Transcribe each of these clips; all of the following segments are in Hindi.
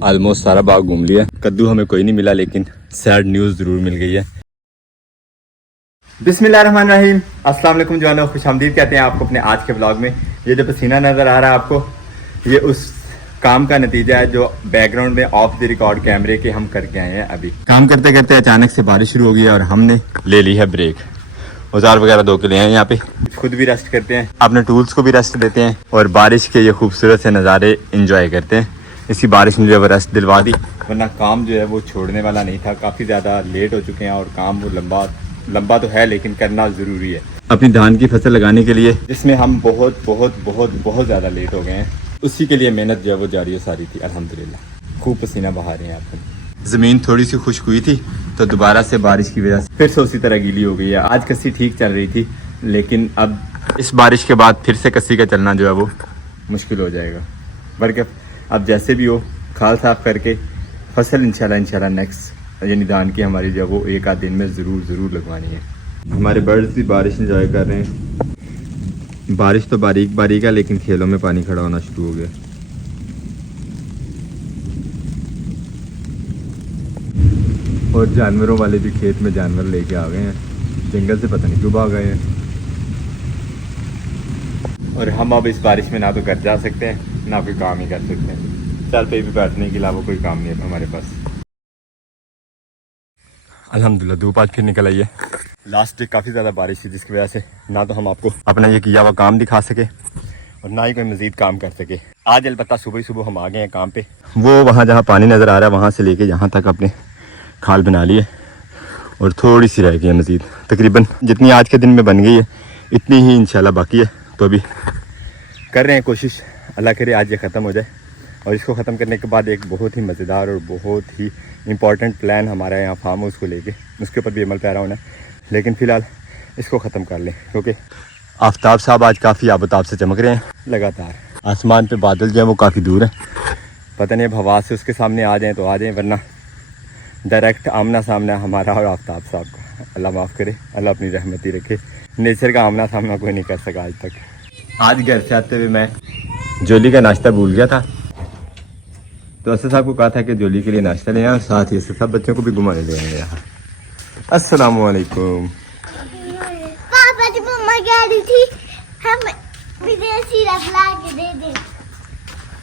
ऑलमोस्ट सारा बाग घूम लिया। कद्दू हमें कोई नहीं मिला, लेकिन सैड न्यूज़ ज़रूर मिल गई है। बिस्मिल्लाहिर्रहमानिर्रहीम, अस्सलाम वालेकुम जवानों, खुशामदीद कहते हैं आपको अपने आज के ब्लॉग में। ये जो पसीना नज़र आ रहा है आपको, ये उस काम का नतीजा है जो बैकग्राउंड में ऑफ द रिकॉर्ड कैमरे के हम करके आए हैं। अभी काम करते करते अचानक से बारिश शुरू हो गई है और हमने ले ली है ब्रेक। औजार वगैरह धो के ले आए यहाँ पे, खुद भी रेस्ट करते हैं, अपने टूल्स को भी रेस्ट देते हैं और बारिश के ये खूबसूरत से नज़ारे इंजॉय करते हैं। इसी बारिश ने जो है रेस्ट दिलवा दी, वरना काम जो है वो छोड़ने वाला नहीं था। काफ़ी ज़्यादा लेट हो चुके हैं और काम वो लंबा तो है, लेकिन करना ज़रूरी है अपनी धान की फसल लगाने के लिए, जिसमें हम बहुत बहुत बहुत बहुत ज़्यादा लेट हो गए हैं। उसी के लिए मेहनत जो है वो जारी हो सारी थी। अल्हम्दुलिल्लाह खूब पसीना बहा रहे हैं आप। ज़मीन थोड़ी सी खुश्क हुई थी तो दोबारा से बारिश की वजह से फिर से उसी तरह गीली हो गई है। आज कस्सी ठीक चल रही थी, लेकिन अब इस बारिश के बाद फिर से कस्सी का चलना जो है वो मुश्किल हो जाएगा। बल्कि अब जैसे भी हो खाल साफ करके फसल इंशाल्लाह नेक्स्ट यानी धान की हमारी जो है वो एक आध दिन में ज़रूर लगवानी है। हमारे बर्ड्स भी बारिश इंजॉय कर रहे हैं। बारिश तो बारीक बारीक है, लेकिन खेलों में पानी खड़ा होना शुरू हो गया। और जानवरों वाले भी खेत में जानवर लेके आ गए हैं, जंगल से पता नहीं क्यों भाग गए हैं। और हम अब इस बारिश में ना तो घर जा सकते हैं ना कोई काम ही कर सकते हैं। चल पे भी बैठने के अलावा कोई काम नहीं है हमारे पास। अल्हम्दुलिल्लाह धूप आज फिर निकल आई है। लास्ट डे काफ़ी ज़्यादा बारिश थी, जिसकी वजह से ना तो हम आपको अपना ये किया हुआ काम दिखा सके और ना ही कोई मज़ीद काम कर सके। आज अलबत्ता सुबह हम आ गए हैं काम पे। वो वहाँ जहाँ पानी नज़र आ रहा है वहाँ से लेके यहाँ तक अपने खाल बना लिए और थोड़ी सी रह गई है मज़ीद। तकरीबन जितनी आज के दिन में बन गई है इतनी ही इंशाल्लाह बाकी है। तो अभी कर रहे हैं कोशिश, अल्लाह करे आज ये ख़त्म हो जाए। और इसको ख़त्म करने के बाद एक बहुत ही मज़ेदार और बहुत ही इम्पॉर्टेंट प्लान हमारा है यहाँ फार्म हाउस को लेके, उसके ऊपर भी अमल पैरा होना है। लेकिन फ़िलहाल इसको ख़त्म कर लें, क्योंकि आफ्ताब साहब आज काफ़ी आबताब से चमक रहे हैं लगातार। आसमान पे बादल जो है वो काफ़ी दूर है, पता नहीं अब हवा से उसके सामने आ जाएँ तो आ जाएँ, वरना डायरेक्ट आमना सामना हमारा और आफ्ताब साहब का। अल्लाह माफ़ करे, अल्लाह अपनी रहमती रखे। नेचर का आमना सामना कोई नहीं कर सका आज तक। आज घर से आते हुए मैं जोली का नाश्ता भूल गया था, तो असद साहब को कहा था कि जोली के लिए नाश्ता ले आए और साथ ही सब बच्चों को भी घुमाने ले आएंगे यहाँ। अस्सलाम वालेकुम। पापा की मम्मा कह रही थी हम विदेशी रख ला के दे दे।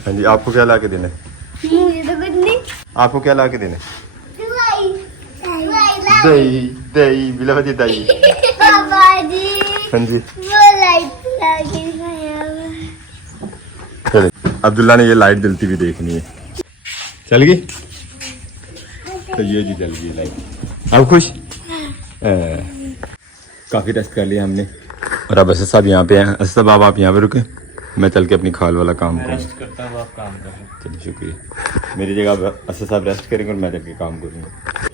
हाँ जी, आपको क्या ला के देना है? मुझे तो कुछ नहीं। आपको क्या ला के देना है? दही दही बिलावती दही। पापा जी हाँ जी, वो लाइट ला के खाया हुआ। चले अब्दुल्ला ने ये लाइट जलती हुई देखनी है। चल गई तो ये जी जल गई लाइट। अब खुश? काफ़ी रेस्ट कर लिया हमने और अब असद साहब यहाँ पे हैं। असद साहब आप यहाँ पे रुके, मैं चल के अपनी खाल वाला काम करूँ। रेस्ट करता हूँ, आप काम कर रहे हैं। चलिए शुक्रिया। मेरी जगह असद साहब रेस्ट करेंगे और मैं चल के काम करूँगा।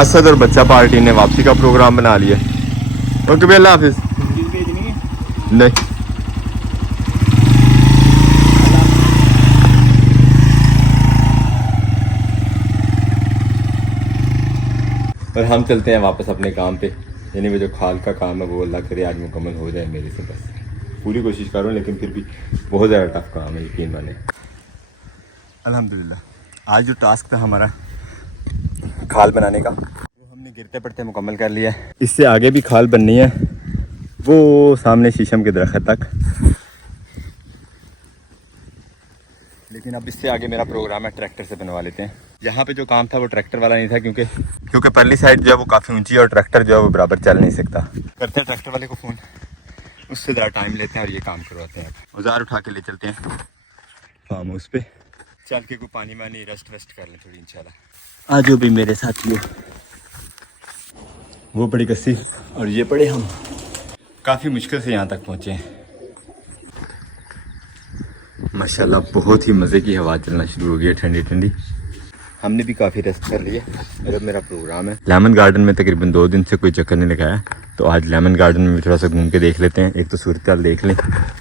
असद और बच्चा पार्टी ने वापसी का प्रोग्राम बना लिया। ओके भाई, अल्लाह हाफिज। नहीं, और हम चलते हैं वापस अपने काम पे। यानी वो जो खाल का काम है वो अल्लाह करे आज मुकम्मल हो जाए मेरे से। बस पूरी कोशिश करूँ, लेकिन फिर भी बहुत ज़्यादा टफ काम है, यकीन माने। अल्हम्दुलिल्लाह आज जो टास्क था हमारा खाल बनाने का, वो हमने गिरते पड़ते मुकम्मल कर लिया है। इससे आगे भी खाल बननी है, वो सामने शीशम के दरख्त तक। लेकिन अब इससे आगे मेरा प्रोग्राम है ट्रैक्टर से बनवा लेते हैं। यहाँ पे जो काम था वो ट्रैक्टर वाला नहीं था, क्योंकि परली साइड जो है वो काफ़ी ऊंची है और ट्रैक्टर जो है वो बराबर चल नहीं सकता। करते हैं ट्रैक्टर वाले को फ़ोन, उससे ज़रा टाइम लेते हैं और ये काम करवाते हैं। औजार उठा के ले चलते हैं फार्म हाउस पे, चल के कोई पानी वानी रेस्ट कर लें थोड़ी इंशाल्लाह। आज भी मेरे साथियों, वो पड़ी कस्सी और ये पड़े हम। काफ़ी मुश्किल से यहाँ तक पहुँचे हैं। माशाल्लाह बहुत ही मज़े की हवा चलना शुरू हो गई है, ठंडी ठंडी। हमने भी काफ़ी रेस्ट कर लिया और अब मेरा प्रोग्राम है लेमन गार्डन में। तकरीबन 2 दिन से कोई चक्कर नहीं लगाया, तो आज लेमन गार्डन में भी थोड़ा सा घूम के देख लेते हैं। एक तो सूरत हाल देख लें,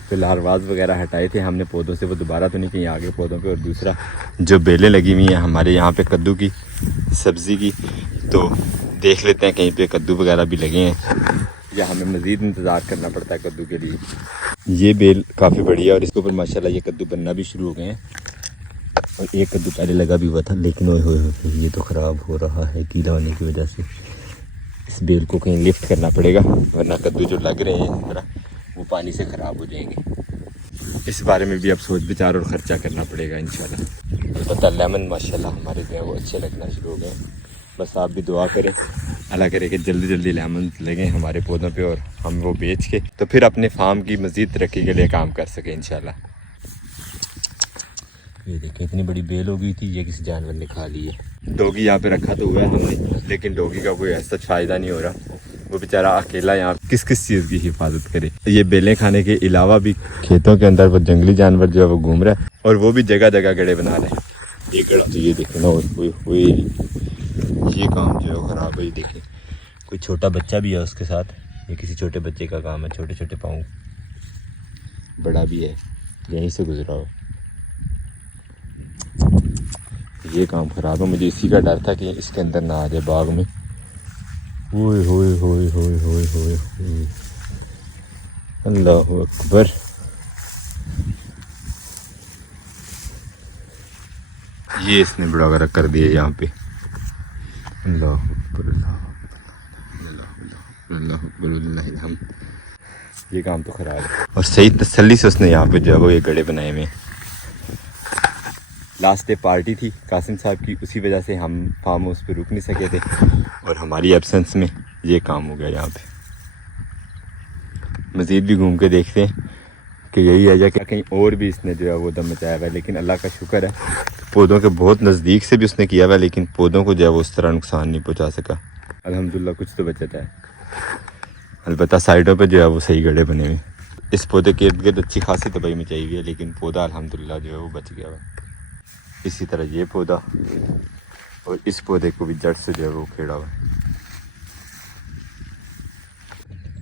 तो लारवाज वगैरह हटाए थे हमने पौधों से, वो दोबारा तो नहीं कहीं आगे पौधों पे। और दूसरा जो बेलें लगी हुई हैं हमारे यहाँ पे कद्दू की सब्ज़ी की, तो देख लेते हैं कहीं पे कद्दू वगैरह भी लगे हैं या हमें मज़ीद इंतज़ार करना पड़ता है कद्दू के लिए। ये बेल काफ़ी बड़ी है और इसके ऊपर माशाल्लाह ये कद्दू बनना भी शुरू हो गए हैं। और एक कद्दू पहले लगा भी हुआ था, लेकिन ओए ये तो ख़राब हो रहा है गीला होने की वजह से। इस बेल को कहीं लिफ्ट करना पड़ेगा, वरना कद्दू जो लग रहे हैं थोड़ा वो पानी से ख़राब हो जाएंगे। इस बारे में भी अब सोच विचार और ख़र्चा करना पड़ेगा इंशाल्लाह। पता लेमन माशाल्लाह हमारे जो है वो अच्छे लगना शुरू हो गए। बस आप भी दुआ करें, अल्लाह करे कि जल्दी जल्दी लेमन लगें हमारे पौधों पे और हम वो बेच के तो फिर अपने फार्म की मज़ीद तरक्की के लिए काम कर सकें इंशाल्लाह। ये देखिए इतनी बड़ी बेल हो गई थी, ये किसी जानवर ने खा ली है। डॉगी यहाँ पे रखा तो हुआ है हमने, लेकिन डॉगी का कोई ऐसा फ़ायदा नहीं हो रहा। वो बेचारा अकेला यहाँ किस किस चीज़ की हिफाजत करे। ये बेलें खाने के अलावा भी खेतों के अंदर वो जंगली जानवर जो है वो घूम रहा है, और वो भी जगह जगह गड़े बना रहे हैं। ये गड़ा तो ये देखे ना, ये काम जो है ख़राब है। ये देखिए कोई छोटा बच्चा भी है उसके साथ, ये किसी छोटे बच्चे का काम है। छोटे छोटे पाँव, बड़ा भी है, यहीं से गुजरा हो। ये काम ख़राब है। मुझे इसी का डर था कि इसके अंदर ना आ जाए बाग में। ओए होए होए होए होए होए, अल्लाहु अकबर। ये इसने बड़ा वगैरह कर दिया यहाँ पे। अल्लाह अकबर, अल्लाह अकबर। ये काम तो ख़राब है। और सही तसल्ली से उसने यहाँ पे जो है वो ये गड़े बनाए हुए। लास्ट डे पार्टी थी कासिम साहब की, उसी वजह से हम फार्म हाउस पे रुक नहीं सके थे, और हमारी एब्सेंस में ये काम हो गया यहाँ पे। मज़ीद भी घूम के देखते हैं कि यही है या क्या कहीं और भी इसने जो है वो दम मचाया हुआ है। लेकिन अल्लाह का शुक्र है पौधों के बहुत नज़दीक से भी उसने किया हुआ है, लेकिन पौधों को जो है वो उस तरह नुकसान नहीं पहुँचा सका। अल्हम्दुलिल्लाह कुछ तो बचता है। अलबत्ता साइडों पे जो है वो सही गड्ढे बने हुए। इस पौधे के इर्द गिर्द अच्छी खासी तबाही मचाई हुई है, लेकिन पौधा अल्हम्दुलिल्लाह जो है वो बच गया है। इसी तरह ये पौधा और इस पौधे को भी जड़ से जो है वो खेड़ा हुआ है।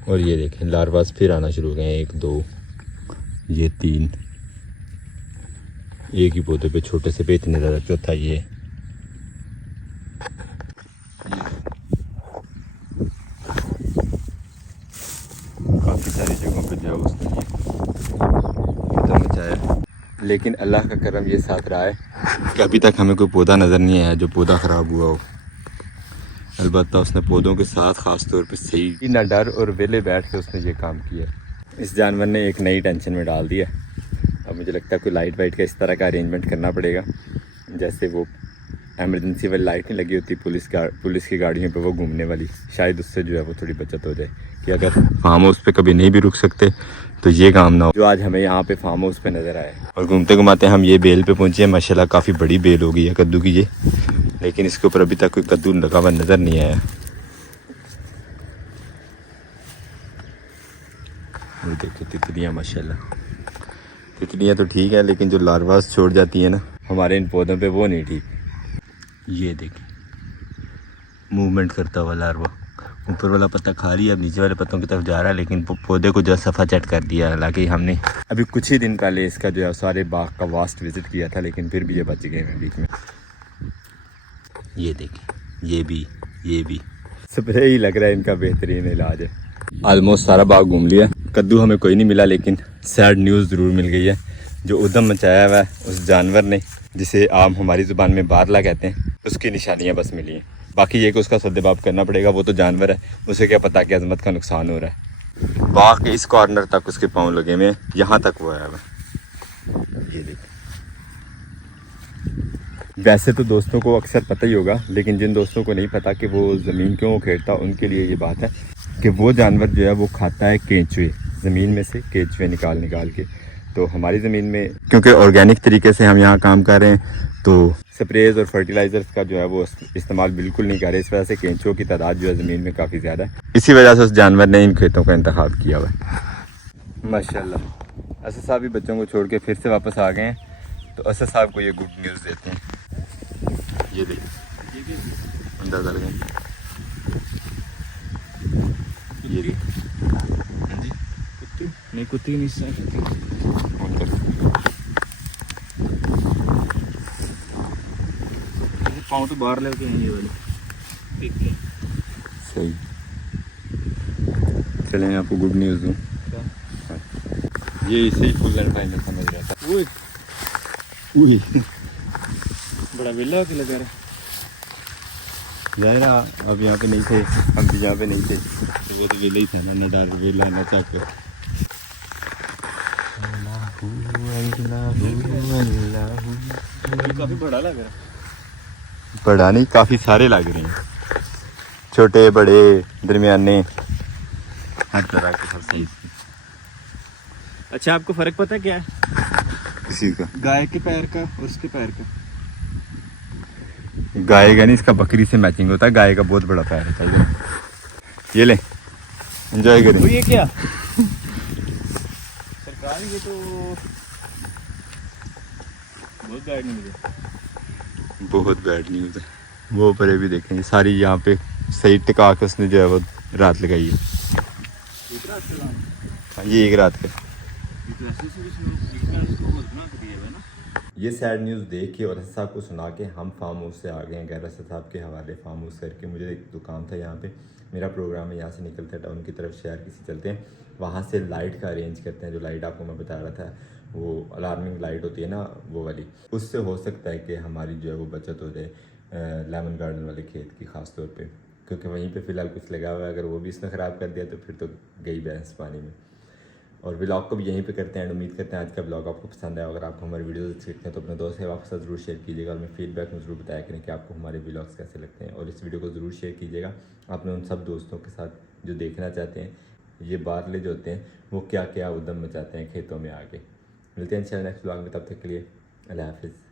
और ये देखें लार्वास फिर आना शुरू हो गए हैं। 1 2 ये 3, एक ही पौधे पे छोटे से पे इतने ज़्यादा। चौथा ये काफ़ी सारी जगहों पे जो है उसने पौधा मचाया। लेकिन अल्लाह का करम ये साथ रहा है कि अभी तक हमें कोई पौधा नज़र नहीं आया जो पौधा ख़राब हुआ हो। अलबत्ता उसने पौधों के साथ ख़ास तौर पे सही ना डर और वेले बैठ के उसने ये काम किया। इस जानवर ने एक नई टेंशन में डाल दिया। अब मुझे लगता है कोई लाइट वाइट का इस तरह का अरेंजमेंट करना पड़ेगा, जैसे वो एमरजेंसी वाली लाइट नहीं लगी होती पुलिस की गाड़ियों पे वो घूमने वाली, शायद उससे जो है वो थोड़ी बचत हो जाए कि अगर फार्म हाउस पे कभी नहीं भी रुक सकते तो ये काम ना हो जो आज हमें यहाँ पे फार्म हाउस पे नज़र आए। और घूमते घुमाते हम ये बेल पे पहुँचे हैं। माशाल्लाह काफ़ी बड़ी बेल हो गई है कद्दू की ये, लेकिन इसके ऊपर अभी तक कोई कद्दू लगा हुआ नज़र नहीं आया। वो देखिए तितलियाँ, माशाल्लाह तितलियाँ तो ठीक है, लेकिन जो लार्वास छोड़ जाती है ना हमारे इन पौधों पे वो नहीं ठीक। ये देखिए मूवमेंट करता हुआ लार्वा ऊपर वाला पत्ता खा लिया, अब नीचे वाले पत्तों की तरफ जा रहा है, लेकिन पौधे को जो सफ़ा चट कर दिया। हालांकि हमने अभी कुछ ही दिन पहले इसका जो है सारे बाग का वास्ट विज़िट किया था, लेकिन फिर भी ये बच गए हैं बीच में। ये देखिए ये भी स्प्रे ही लग रहा है इनका बेहतरीन इलाज है। ऑलमोस्ट सारा बाग घूम लिया, कद्दू हमें कोई नहीं मिला, लेकिन सैड न्यूज़ ज़रूर मिल गई है। जो उद्यम मचाया हुआ है उस जानवर ने, जिसे आम हमारी ज़ुबान में बारला कहते हैं, उसकी निशानियाँ बस मिली हैं। बाकी ये कि उसका सद्देबाब करना पड़ेगा, वो तो जानवर है, उसे क्या पता कि अजमत का नुकसान हो रहा है। बाग के इस कॉर्नर तक उसके पाँव लगे हुए हैं, यहाँ तक वो आया हुआ। ये देखिए वैसे तो दोस्तों को अक्सर पता ही होगा, लेकिन जिन दोस्तों को नहीं पता कि वो ज़मीन क्यों उखेड़ता, उनके लिए ये बात है कि वो जानवर जो है वो खाता है केंचुए, ज़मीन में से केंचुए निकाल के। तो हमारी ज़मीन में क्योंकि ऑर्गेनिक तरीके से हम यहाँ काम कर रहे हैं तो स्प्रेज और फर्टिलाइज़र्स का जो है वो इस्तेमाल बिल्कुल नहीं कर रहे। इस वजह से केंचुओं की तादाद जो है ज़मीन में काफ़ी ज़्यादा है। इसी वजह से उस जानवर ने इन खेतों का इंतखाब किया हुआ है। माशाल्लाह असद साहब भी बच्चों को छोड़ के फिर से वापस आ गए हैं। तो असद साहब को ये गुड न्यूज़ देते हैं। ये देखिए अंदाज़ा लगाएं, ये देखिए नहीं कुत्ती नहीं पाँव तो बाहर लेके हैं ये वाले। सही। चलें मैं आपको गुड न्यूज़ दूँ। ये इसे ही फुल एंड फाइनल समझ रहा था। उई बड़ा वेला के लगा रहा ज़ाहिर अब यहाँ पे नहीं थे, हम भी यहाँ पे नहीं थे तो वो तो वेला ही था ना, न डर वेला न चक। काफी बड़ा लग रहा है। बड़ा नहीं, काफ़ी सारे लग रहे हैं, छोटे बड़े दरमियाने हर तरह के सब साइज। अच्छा आपको फर्क पता है क्या है किसी का गाय के पैर का और उसके पैर का? गाय का नहीं, इसका बकरी से मैचिंग होता है। गाय का बहुत बड़ा पैर होता है। ये ले एंजॉय करें। तो ये क्या सरकार, ये तो बहुत बैड न्यूज़ है। बहुत बैड न्यूज़ है। वो परे भी देखेंगे सारी यहाँ पे सही टिका के उसने जो है वो रात लगाई है। हाँ, ये एक रात का। ये सैड न्यूज़ देख के और असद साहब को सुना के हम फार्म हाउस से आ गए हैं गैर असद साहब के हवाले। फार्म हाउस करके मुझे एक दुकान था यहाँ पे, मेरा प्रोग्राम है, यहाँ से निकलते हैं टाउन की तरफ शहर किसी चलते हैं, वहाँ से लाइट का अरेंज करते हैं। जो लाइट आपको मैं बता रहा था वो अलार्मिंग लाइट होती है ना वो वाली, उससे हो सकता है कि हमारी जो है वो बचत हो जाए लेमन गार्डन वाले खेत की ख़ास तौर पे, क्योंकि वहीं पे फ़िलहाल कुछ लगा हुआ है। अगर वो भी इसने ख़राब कर दिया तो फिर तो गई भैंस पानी में। और व्लॉग को भी यहीं पे करते हैं एंड उम्मीद करते हैं आज का व्लॉग आपको पसंद आया। अगर आपको हमारे वीडियोस अच्छे लगते हैं तो अपने दोस्त से आपके साथ ज़रूर शेयर कीजिएगा और मैं फीडबैक में ज़रूर बताया करें कि आपको हमारे व्लॉग्स कैसे लगते हैं। और इस वीडियो को ज़रूर शेयर कीजिएगा अपने उन सब दोस्तों के साथ जो देखना चाहते हैं ये बादले जो होते हैं वो क्या क्या उद्यम मचाते हैं खेतों में आके। मिलते हैं इंशाल्लाह नेक्स्ट व्लॉग में, तब तक के लिए अल्लाह हाफिज़।